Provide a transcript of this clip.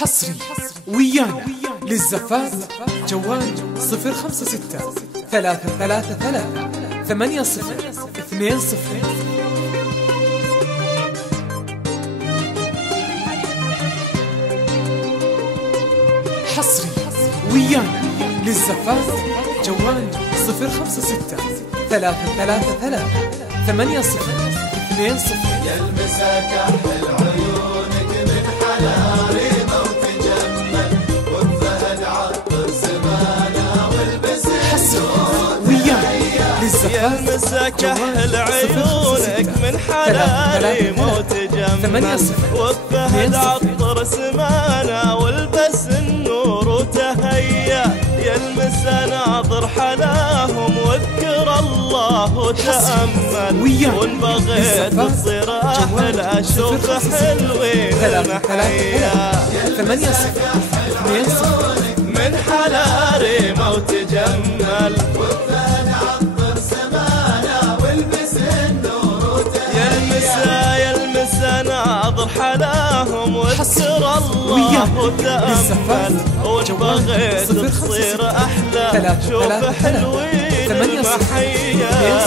حصري ويانا للزفات جوال 056 333 8020. حصري ويانا للزفات جوال 056 333 8020. يلمسك أحلى عيونك من حلالي موت جمل والفهد عطر زمانه والبس يلمسك أحلى عيونك من حلالي موت جمل والفهد عطر زمانه والبس النور وتهيأ يلمس ناظر حلاهم واذكر الله وتأمل وان بغيت تصير أحلى شوف حلوين المحيا من حلالي موت جمل والفهد عطر زمانه والبس النور يلمس ناظر حلاهم واذكر الله وتأمل وان بغيت تصير أحلى شوف حلوين المحيا